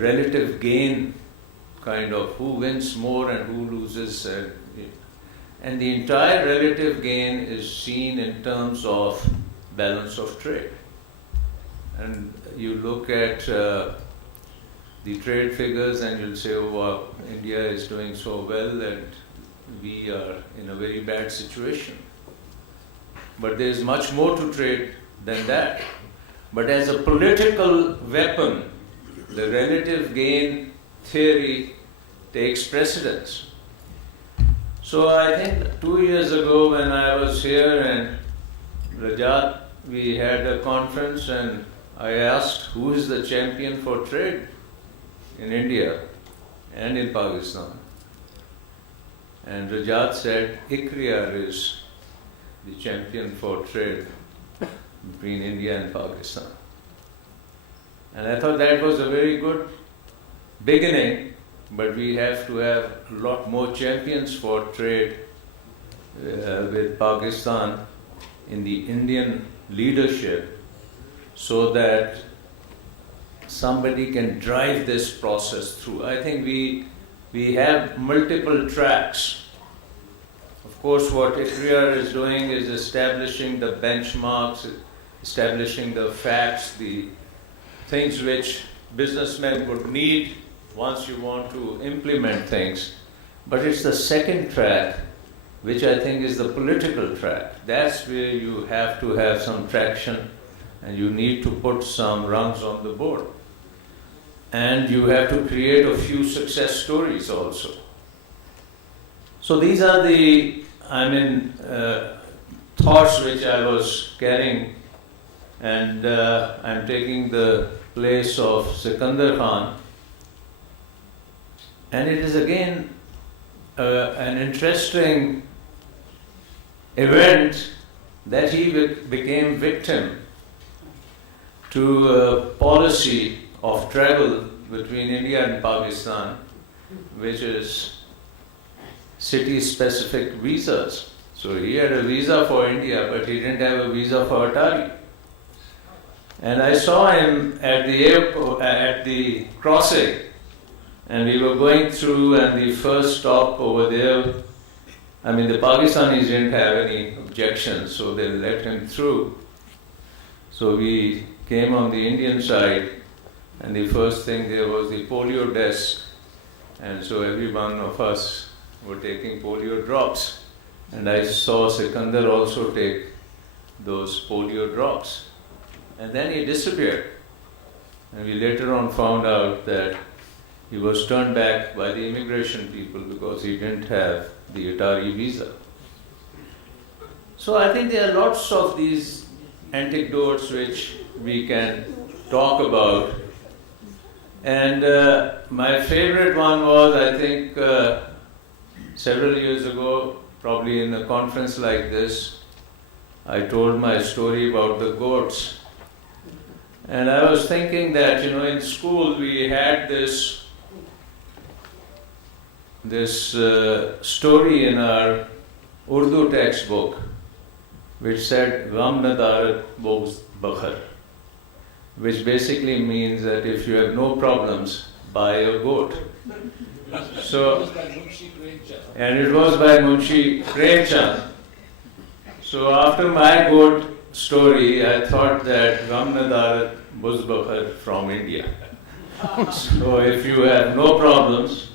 relative gain kind of who wins more and who loses. And the entire relative gain is seen in terms of balance of trade. And you look at the trade figures and you'll say, oh, wow, India is doing so well and we are in a very bad situation. But there's much more to trade than that. But as a political weapon, the relative gain theory takes precedence. So I think 2 years ago when I was here and Rajat, we had a conference and I asked who is the champion for trade in India and in Pakistan. And Rajat said ICRIER is the champion for trade between India and Pakistan. And I thought that was a very good beginning, but we have to have a lot more champions for trade with Pakistan in the Indian leadership so that somebody can drive this process through. I think we have multiple tracks. Of course, what ICRIER is doing is establishing the benchmarks, establishing the facts, the things which businessmen would need once you want to implement things. But it's the second track, which I think is the political track. That's where you have to have some traction and you need to put some rungs on the board. And you have to create a few success stories also. So these are the, thoughts which I was carrying, and I'm taking the place of Sikandar Khan. And it is again an interesting event that he became victim to a policy of travel between India and Pakistan, which is city-specific visas. So he had a visa for India, but he didn't have a visa for Atari. And I saw him at the airport, at the crossing, and we were going through, and the first stop over there, the Pakistanis didn't have any objections, so they let him through. So we came on the Indian side, and the first thing there was the polio desk, and so every one of us were taking polio drops. And I saw Sikandar also take those polio drops. And then he disappeared. And we later on found out that he was turned back by the immigration people because he didn't have the Atari visa. So I think there are lots of these anecdotes which we can talk about. And my favorite one was, I think, several years ago, probably in a conference like this, I told my story about the goats. And I was thinking that, in school we had this story in our Urdu textbook, which said, Gham Nadarat Boz Bakhar, which basically means that if you have no problems, buy a goat. So, and it was by Munshi Premchand. So after my goat story, I thought that Gham Nadarat Boz Bakhar from India. So if you have no problems,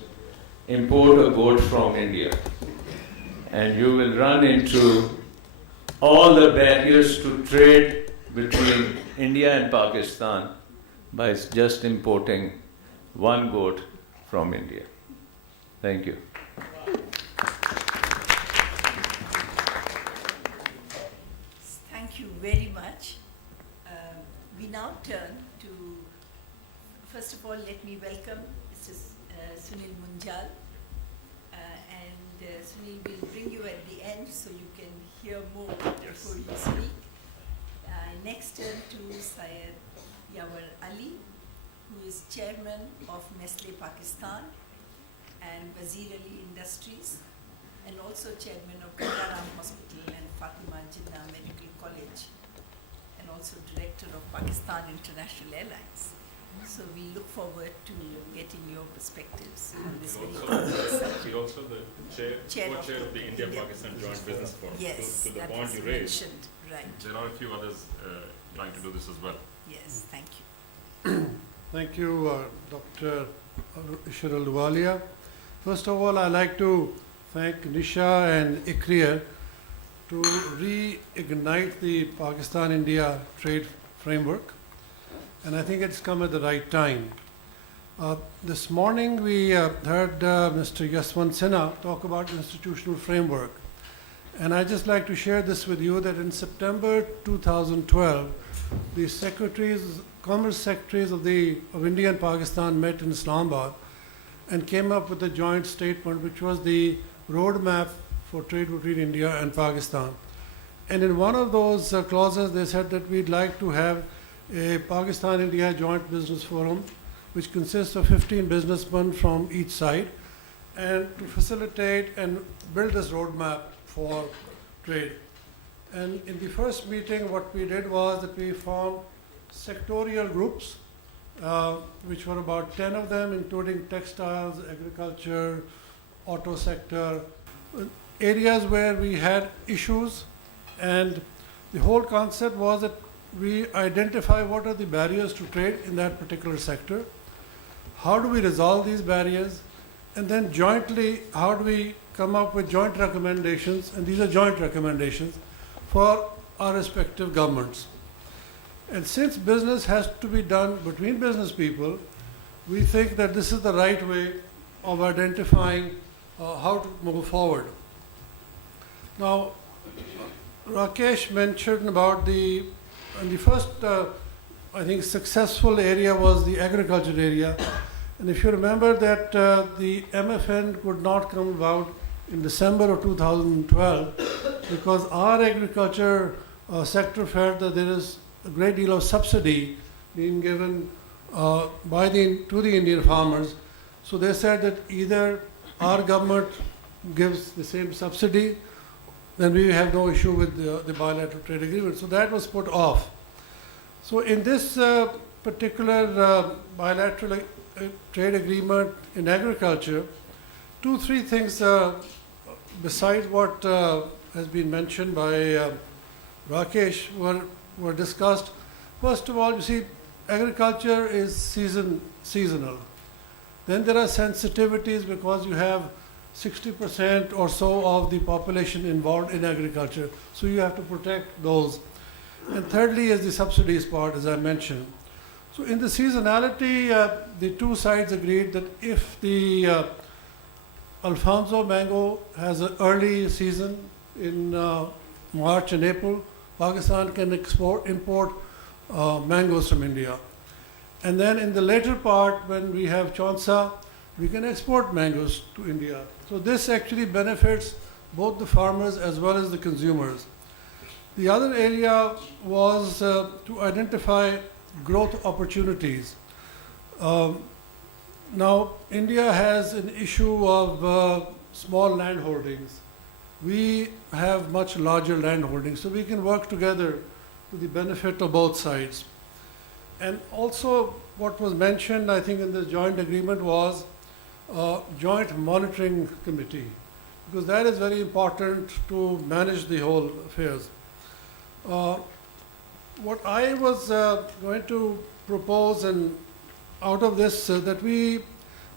import a goat from India. And you will run into all the barriers to trade between India and Pakistan by just importing one goat from India. Thank you. Thank you very much. We now turn to, first of all, let me welcome Mr. Sunil Munjal. Sunil will bring you at the end so you can hear more before you speak. Next turn to Syed Yawar Ali, who is chairman of Nestle Pakistan and Wazir Ali Industries, and also chairman of Gondane Hospital and Fatima Jinnah Medical College, and also director of Pakistan International Airlines. So we look forward to getting your perspectives on this very important subject. She's also the co-chair of the India-Pakistan Joint Business Forum. Yes, to the that point was you raised, mentioned, right. there are a few others trying to do this as well. Yes, thank you. Thank you, Dr. Ishrat Ahluwalia. First of all, I'd like to thank Nisha and ICRIER to reignite the Pakistan-India trade framework, and I think it's come at the right time. This morning we heard Mr. Yashwant Sinha talk about institutional framework, and I'd just like to share this with you that in September 2012, the Commerce Secretaries of India and Pakistan met in Islamabad and came up with a joint statement which was the roadmap for trade between India and Pakistan. And in one of those clauses they said that we'd like to have a Pakistan-India joint business forum which consists of 15 businessmen from each side, and to facilitate and build this roadmap for trade. And in the first meeting what we did was that we formed sectorial groups, which were about 10 of them, including textiles, agriculture, auto sector, areas where we had issues. And the whole concept was that we identify what are the barriers to trade in that particular sector, how do we resolve these barriers, and then jointly how do we come up with joint recommendations, and these are joint recommendations for our respective governments. And since business has to be done between business people, we think that this is the right way of identifying how to move forward. Now, Rakesh mentioned about the first, I think, successful area was the agriculture area. And if you remember that the MFN could not come about in December of 2012 because our agriculture sector felt that there is a great deal of subsidy being given to the Indian farmers. So they said that either our government gives the same subsidy, then we have no issue with the bilateral trade agreement. So that was put off. So in this particular bilateral trade agreement in agriculture, 2-3 things besides what has been mentioned by Rakesh were discussed. First of all, you see, agriculture is seasonal. Then there are sensitivities because you have 60% or so of the population involved in agriculture. So you have to protect those. And thirdly is the subsidies part, as I mentioned. So in the seasonality, the two sides agreed that if the Alfonso mango has an early season in March and April, Pakistan can import mangoes from India. And then in the later part, when we have Chaunsa, we can export mangoes to India. So this actually benefits both the farmers as well as the consumers. The other area was to identify growth opportunities. Now, India has an issue of small land holdings. We have much larger land holdings, so we can work together to the benefit of both sides. And also what was mentioned, I think, in the joint agreement was joint monitoring committee, because that is very important to manage the whole affairs. What I was going to propose, and out of this, that we've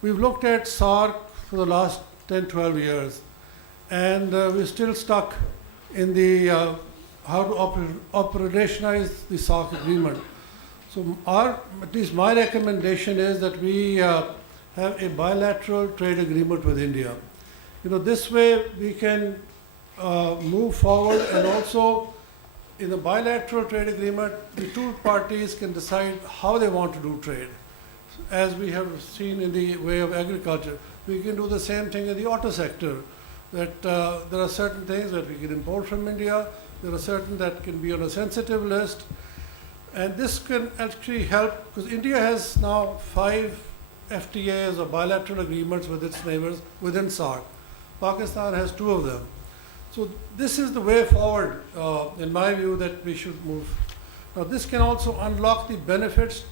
looked at SAARC for the last 10-12 years, and we're still stuck in the how to operationalize the SAARC agreement. So at least my recommendation is that we have a bilateral trade agreement with India. This way we can move forward, and also in the bilateral trade agreement, the two parties can decide how they want to do trade. As we have seen in the way of agriculture, we can do the same thing in the auto sector, that there are certain things that we can import from India, there are certain that can be on a sensitive list, and this can actually help, because India has now 5 FTAs or bilateral agreements with its neighbors within SAARC. Pakistan has 2 of them. So this is the way forward, in my view, that we should move. Now this can also unlock the benefits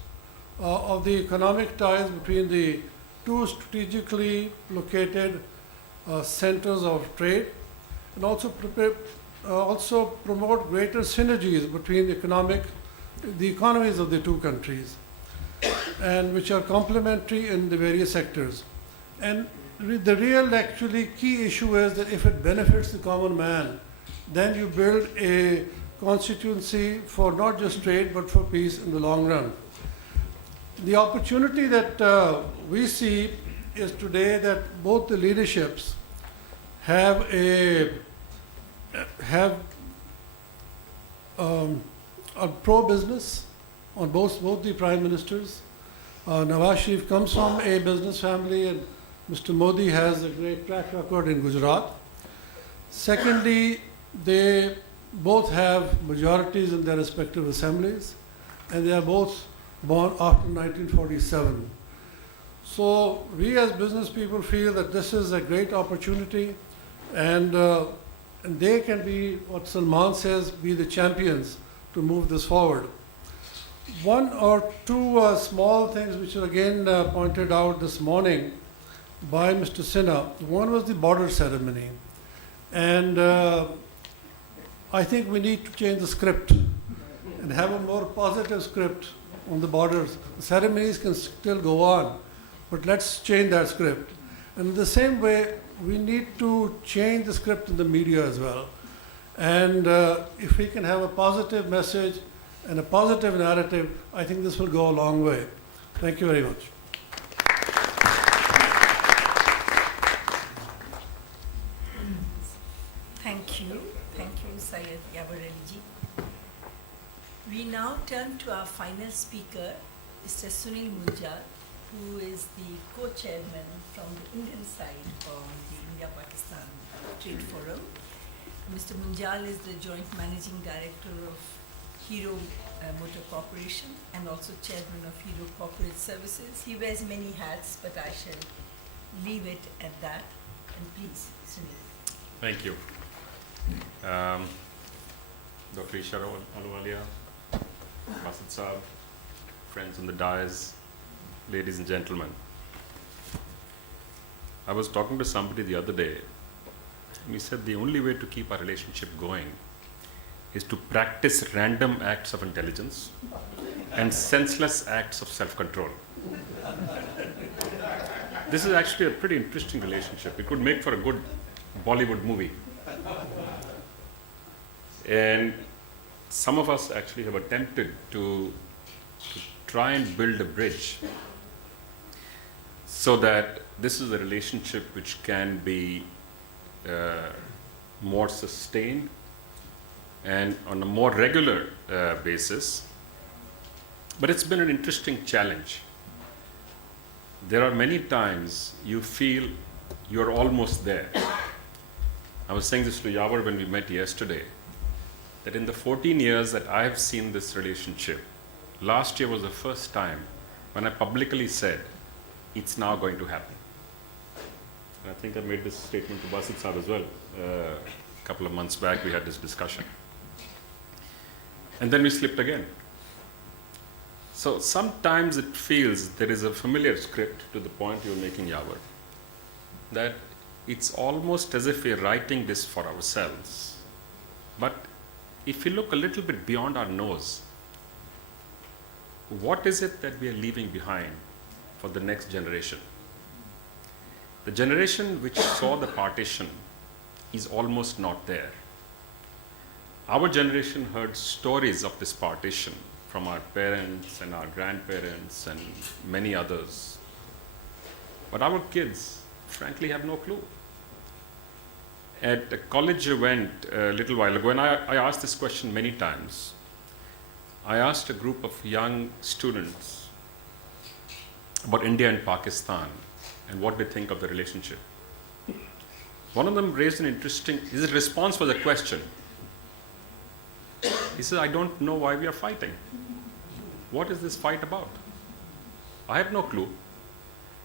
of the economic ties between the two strategically located centers of trade, and also promote greater synergies between the economies of the two countries, and which are complementary in the various sectors. And the real actually key issue is that if it benefits the common man, then you build a constituency for not just trade but for peace in the long run. The opportunity that we see is today that both the leaderships have a pro-business on both the prime ministers. Nawaz Sharif comes from a business family, and Mr. Modi has a great track record in Gujarat. Secondly, they both have majorities in their respective assemblies, and they are both born after 1947. So we as business people feel that this is a great opportunity, and they can be, what Salman says, be the champions to move this forward. One or two small things which are again pointed out this morning by Mr. Sinha. One was the border ceremony, and I think we need to change the script and have a more positive script on the borders. The ceremonies can still go on, but let's change that script. And in the same way, we need to change the script in the media as well. And if we can have a positive message and a positive narrative, I think this will go a long way. Thank you very much. Thank you, Syed Yawar Ali ji. We now turn to our final speaker, Mr. Sunil Munjal, who is the co-chairman from the Indian side of the India-Pakistan Trade Forum. Mr. Munjal is the joint managing director of Hero Motor Corporation and also chairman of Hero Corporate Services. He wears many hats, but I shall leave it at that. And please, Sunil. Thank you. Dr. Ishrat, Ahluwalia, Basit Saab, friends on the dais, ladies and gentlemen. I was talking to somebody the other day, and he said the only way to keep our relationship going is to practice random acts of intelligence and senseless acts of self-control. This is actually a pretty interesting relationship. It could make for a good Bollywood movie. And some of us actually have attempted to try and build a bridge so that this is a relationship which can be more sustained and on a more regular basis. But it's been an interesting challenge. There are many times you feel you're almost there. I was saying this to Yawar when we met yesterday, that in the 14 years that I have seen this relationship, last year was the first time when I publicly said, it's now going to happen. And I think I made this statement to Basit Saab as well. A couple of months back, we had this discussion. And then we slipped again. So sometimes it feels there is a familiar script, to the point you're making, Yawar, that it's almost as if we're writing this for ourselves. But if we look a little bit beyond our nose, what is it that we are leaving behind for the next generation? The generation which saw the partition is almost not there. Our generation heard stories of this partition from our parents and our grandparents and many others. But our kids, frankly, have no clue. At a college event a little while ago, and I asked this question many times, I asked a group of young students about India and Pakistan and what they think of the relationship. One of them raised an interesting, his response was a question. He said, I don't know why we are fighting. What is this fight about? I have no clue.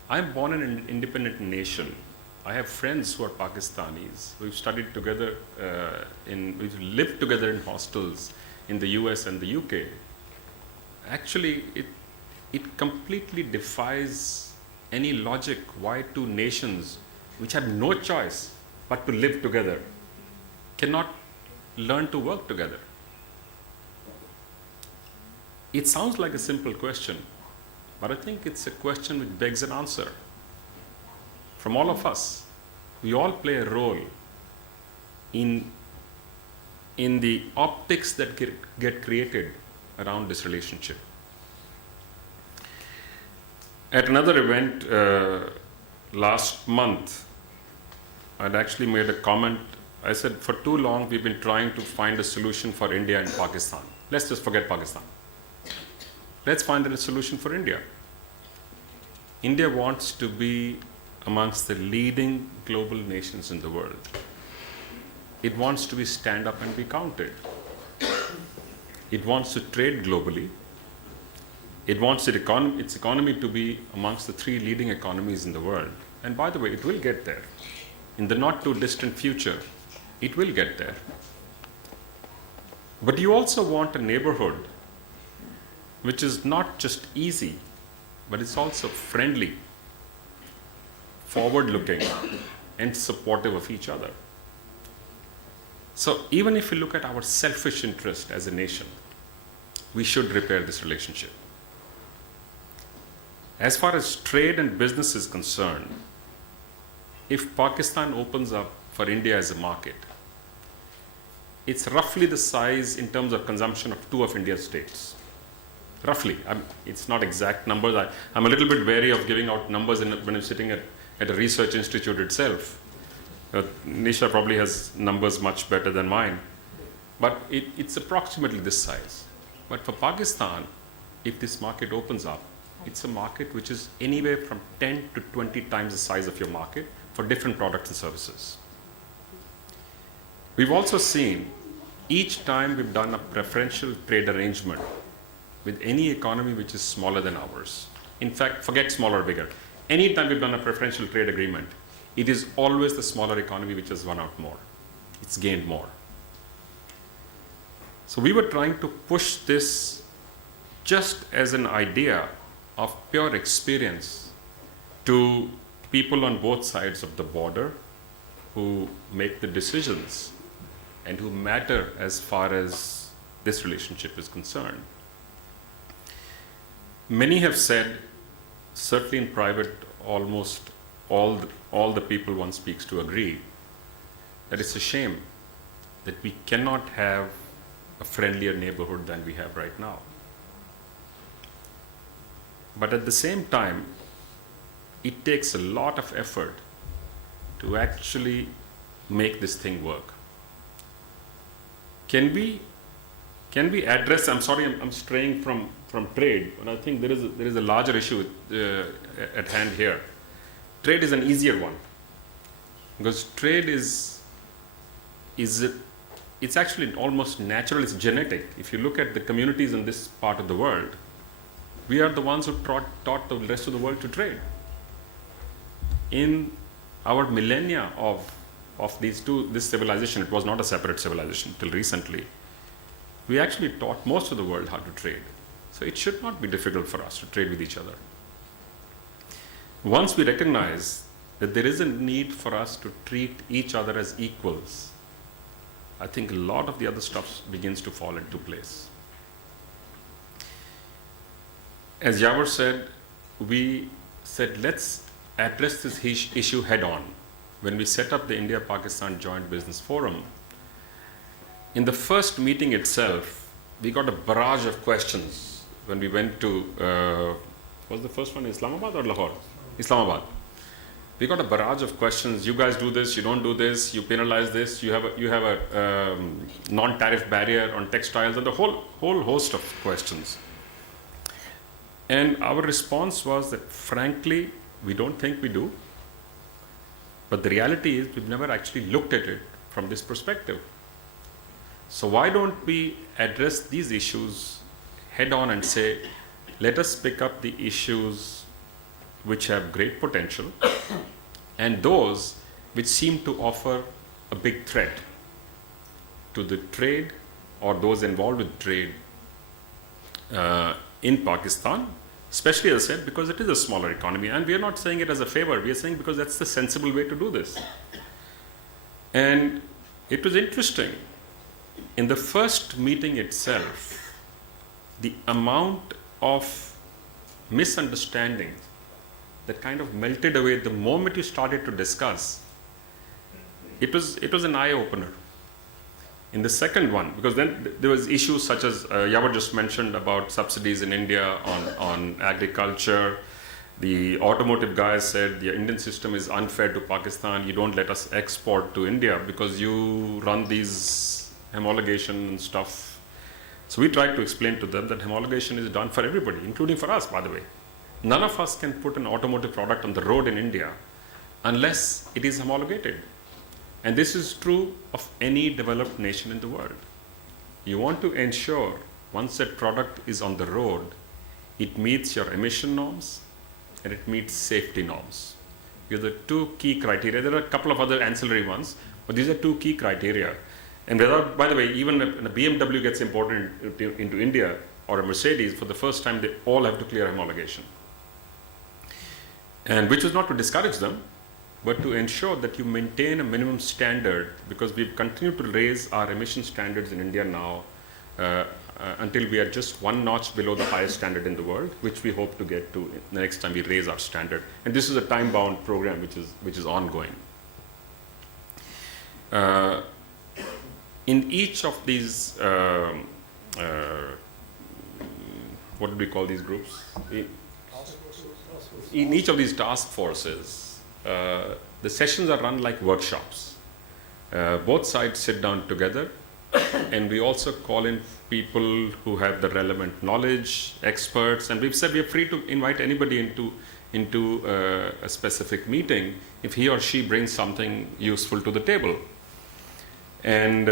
I am born in an independent nation. I have friends who are Pakistanis. We've studied together, we've lived together in hostels in the US and the UK. Actually, it completely defies any logic why two nations which have no choice but to live together cannot learn to work together. It sounds like a simple question, but I think it's a question which begs an answer. From all of us, we all play a role in the optics that get created around this relationship. At another event last month, I'd actually made a comment. I said, for too long we've been trying to find a solution for India and Pakistan. Let's just forget Pakistan. Let's find a solution for India. India wants to be amongst the leading global nations in the world. It wants to be stand up and be counted. It wants to trade globally. It wants its economy to be amongst the 3 leading economies in the world. And by the way, it will get there. In the not too distant future, it will get there. But you also want a neighborhood which is not just easy, but it's also friendly, forward-looking, and supportive of each other. So even if we look at our selfish interest as a nation, we should repair this relationship. As far as trade and business is concerned, if Pakistan opens up for India as a market, it's roughly the size in terms of consumption of 2 of India's states. Roughly. It's not exact numbers. I'm a little bit wary of giving out numbers when I'm sitting at a research institute itself. Nisha probably has numbers much better than mine. But it's approximately this size. But for Pakistan, if this market opens up, it's a market which is anywhere from 10 to 20 times the size of your market for different products and services. We've also seen each time we've done a preferential trade arrangement with any economy which is smaller than ours. In fact, forget small or bigger. Any time we've done a preferential trade agreement, it is always the smaller economy which has won out more. It's gained more. So we were trying to push this just as an idea of pure experience to people on both sides of the border who make the decisions and who matter as far as this relationship is concerned. Many have said, certainly in private, almost all the people one speaks to agree, that it's a shame that we cannot have a friendlier neighborhood than we have right now. But at the same time, it takes a lot of effort to actually make this thing work. Can we address, I'm sorry, I'm straying from trade, but I think there is a larger issue at hand here. Trade is an easier one, because trade it's actually almost natural, it's genetic. If you look at the communities in this part of the world, we are the ones who taught the rest of the world to trade. In our millennia of this civilization, it was not a separate civilization till recently, we actually taught most of the world how to trade. So it should not be difficult for us to trade with each other. Once we recognize that there is a need for us to treat each other as equals, I think a lot of the other stuff begins to fall into place. As Yawar said, we said let's address this issue head on. When we set up the India-Pakistan Joint Business Forum, in the first meeting itself, we got a barrage of questions when we went to, was the first one Islamabad or Lahore? Islamabad. We got a barrage of questions. You guys do this, you don't do this, you penalize this, you have a non-tariff barrier on textiles, and the whole host of questions. And our response was that, frankly, we don't think we do. But the reality is we've never actually looked at it from this perspective. So why don't we address these issues head on and say, let us pick up the issues which have great potential and those which seem to offer a big threat to the trade or those involved with trade in Pakistan Especially, as I said, because it is a smaller economy. And we are not saying it as a favor. We are saying because that's the sensible way to do this. And it was interesting. In the first meeting itself, the amount of misunderstanding that kind of melted away the moment you started to discuss, it was an eye-opener. In the second one, because then there was issues such as Yawar just mentioned about subsidies in India on agriculture. The automotive guys said the Indian system is unfair to Pakistan. You don't let us export to India because you run these homologation and stuff. So we tried to explain to them that homologation is done for everybody, including for us, by the way. None of us can put an automotive product on the road in India unless it is homologated. And this is true of any developed nation in the world. You want to ensure once that product is on the road, it meets your emission norms and it meets safety norms. These are the two key criteria. There are a couple of other ancillary ones, but these are two key criteria. And without, by the way, even when a BMW gets imported into India or a Mercedes, for the first time, they all have to clear homologation. And which is not to discourage them, but to ensure that you maintain a minimum standard, because we've continued to raise our emission standards in India now until we are just one notch below the highest standard in the world, which we hope to get to the next time we raise our standard. And this is a time-bound program which is ongoing. In each of these, what do we call these groups? In each of these task forces, the sessions are run like workshops. Both sides sit down together, and we also call in people who have the relevant knowledge, experts, and we've said we are free to invite anybody into a specific meeting if he or she brings something useful to the table. And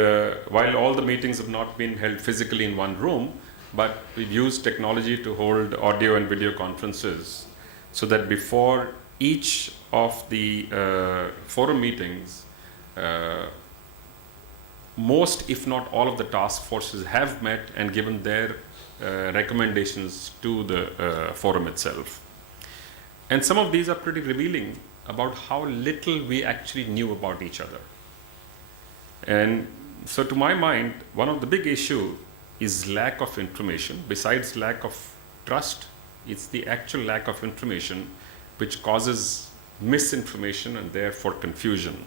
while all the meetings have not been held physically in one room, but we've used technology to hold audio and video conferences so that before each of the forum meetings, most, if not all, of the task forces have met and given their recommendations to the forum itself. And some of these are pretty revealing about how little we actually knew about each other. And so to my mind, one of the big issues is lack of information. Besides lack of trust, it's the actual lack of information which causes misinformation and therefore confusion.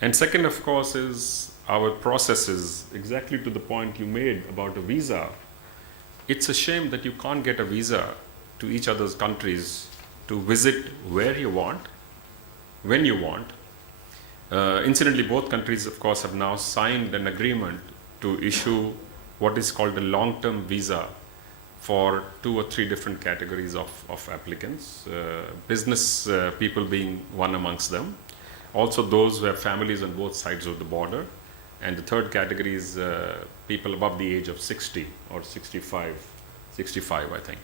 And second, of course, is our processes, exactly to the point you made about a visa. It's a shame that you can't get a visa to each other's countries to visit where you want, when you want. Incidentally, both countries, of course, have now signed an agreement to issue what is called a long-term visa for 2 or 3 different categories of applicants, business people being one amongst them, also those who have families on both sides of the border, and the third category is people above the age of 60 or 65, I think.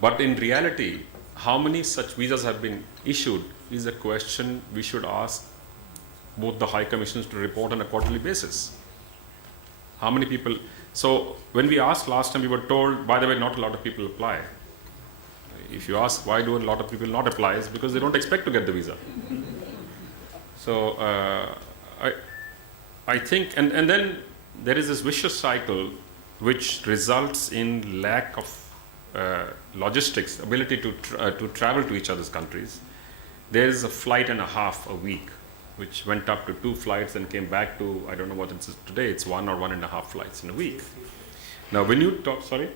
But in reality, how many such visas have been issued is a question we should ask both the High Commissions to report on a quarterly basis. How many people? So when we asked last time, we were told, by the way, not a lot of people apply. If you ask why do a lot of people not apply, it's because they don't expect to get the visa. So I think, and then there is this vicious cycle which results in lack of logistics, ability to travel to each other's countries. There is a flight and a half a week, which went up to 2 flights and came back to, I don't know what it is today, it's 1 or 1.5 flights in a week. Now when you talk, sorry?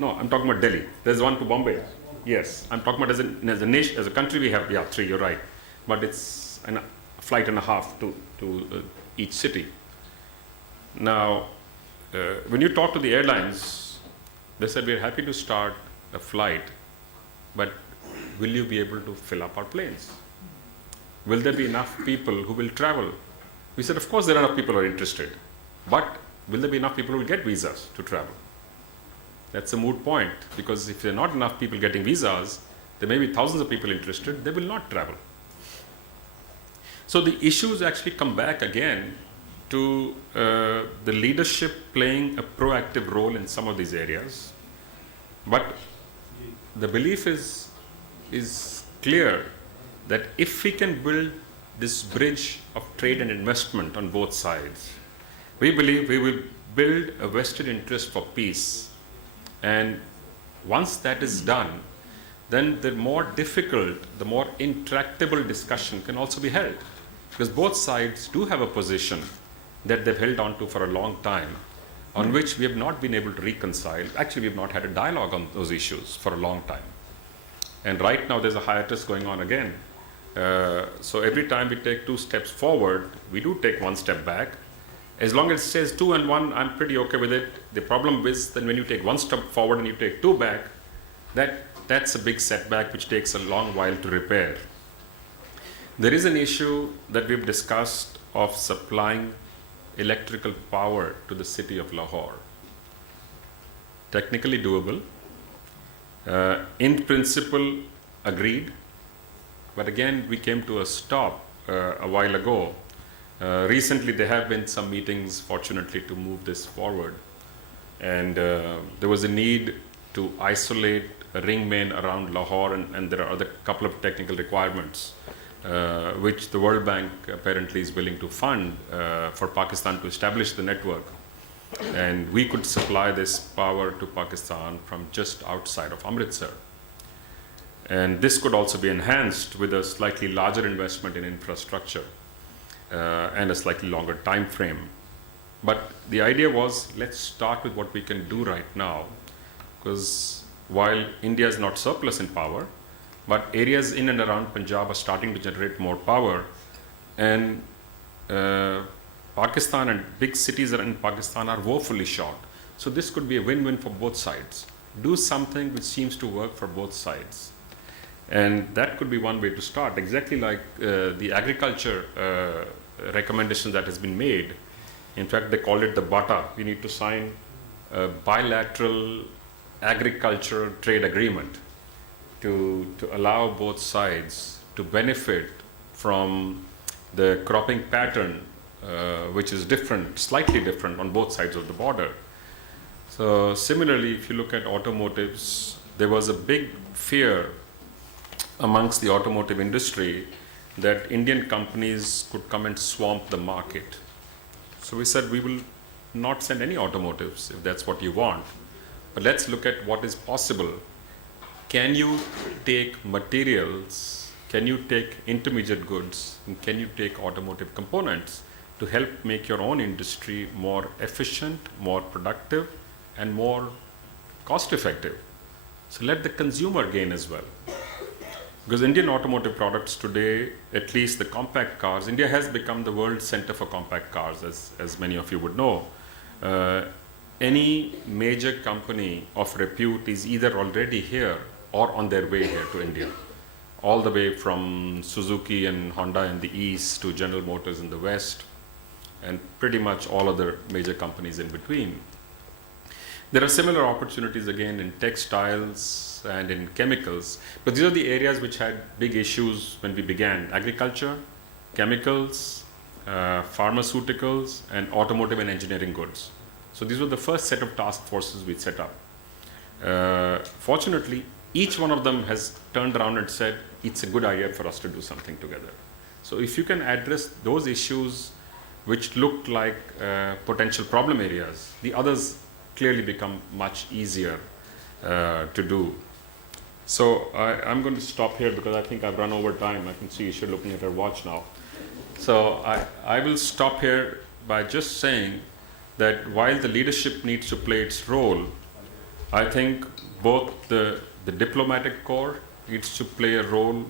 No, I'm talking about Delhi. There's one to Bombay. Yes, I'm talking about as a nation, as a country we have, 3, you're right. But it's a flight and a half to each city. Now, when you talk to the airlines, they said we're happy to start a flight, but will you be able to fill up our planes? Will there be enough people who will travel? We said, of course there are enough people who are interested, but will there be enough people who will get visas to travel? That's a moot point, because if there are not enough people getting visas, there may be thousands of people interested, they will not travel. So the issues actually come back again to the leadership playing a proactive role in some of these areas. But the belief is clear that if we can build this bridge of trade and investment on both sides, we believe we will build a vested interest for peace. And once that is done, then the more difficult, the more intractable discussion can also be held. Because both sides do have a position that they've held on to for a long time, on which we have not been able to reconcile. Actually, we have not had a dialogue on those issues for a long time. And right now, there's a hiatus going on again. So every time we take 2 steps forward, we do take 1 step back. As long as it says 2 and 1, I'm pretty okay with it. The problem is that when you take 1 step forward and you take 2 back, that's a big setback which takes a long while to repair. There is an issue that we've discussed of supplying electrical power to the city of Lahore. Technically doable. In principle, agreed. But again, we came to a stop a while ago. Recently, there have been some meetings, fortunately, to move this forward. And there was a need to isolate a ring main around Lahore, and there are other couple of technical requirements which the World Bank apparently is willing to fund for Pakistan to establish the network. And we could supply this power to Pakistan from just outside of Amritsar. And this could also be enhanced with a slightly larger investment in infrastructure and a slightly longer time frame. But the idea was, let's start with what we can do right now, because while India is not surplus in power, but areas in and around Punjab are starting to generate more power, and Pakistan and big cities in Pakistan are woefully short. So this could be a win-win for both sides. Do something which seems to work for both sides. And that could be one way to start, exactly like the agriculture recommendation that has been made. In fact, they call it the BATA. We need to sign a bilateral agricultural trade agreement to allow both sides to benefit from the cropping pattern, which is different, slightly different on both sides of the border. So similarly, if you look at automotives, there was a big fear amongst the automotive industry that Indian companies could come and swamp the market. So we said we will not send any automotives if that's what you want. But let's look at what is possible. Can you take materials, can you take intermediate goods, and can you take automotive components to help make your own industry more efficient, more productive, and more cost effective? So let the consumer gain as well. Because Indian automotive products today, at least the compact cars, India has become the world center for compact cars, as many of you would know. Any major company of repute is either already here or on their way here to India. All the way from Suzuki and Honda in the east to General Motors in the west, and pretty much all other major companies in between. There are similar opportunities again in textiles and in chemicals, but these are the areas which had big issues when we began: agriculture, chemicals, pharmaceuticals, and automotive and engineering goods. So these were the first set of task forces we set up. Fortunately, each one of them has turned around and said, it's a good idea for us to do something together. So if you can address those issues which looked like potential problem areas, the others clearly become much easier to do. So I'm going to stop here because I think I've run over time. I can see Ishrat looking at her watch now. So I will stop here by just saying that while the leadership needs to play its role, I think both the diplomatic corps needs to play a role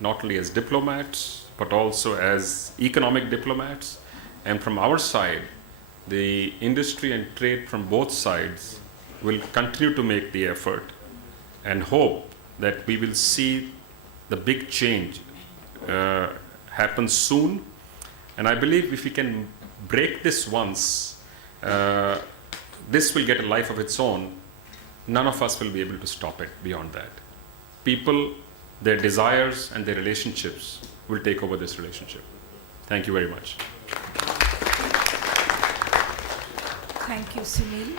not only as diplomats, but also as economic diplomats. And from our side, the industry and trade from both sides will continue to make the effort and hope that we will see the big change happen soon. And I believe if we can break this once, this will get a life of its own. None of us will be able to stop it beyond that. People, their desires and their relationships will take over this relationship. Thank you very much. Thank you, Sunil.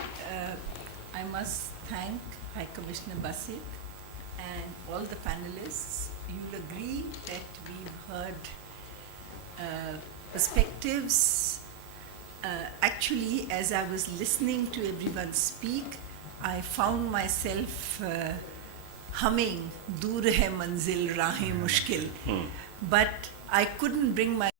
I must thank High Commissioner Basit and all the panelists. You'll agree that we've heard perspectives. Actually, as I was listening to everyone speak, I found myself humming "Dur hai manzil, rahe mushkil," but I couldn't bring my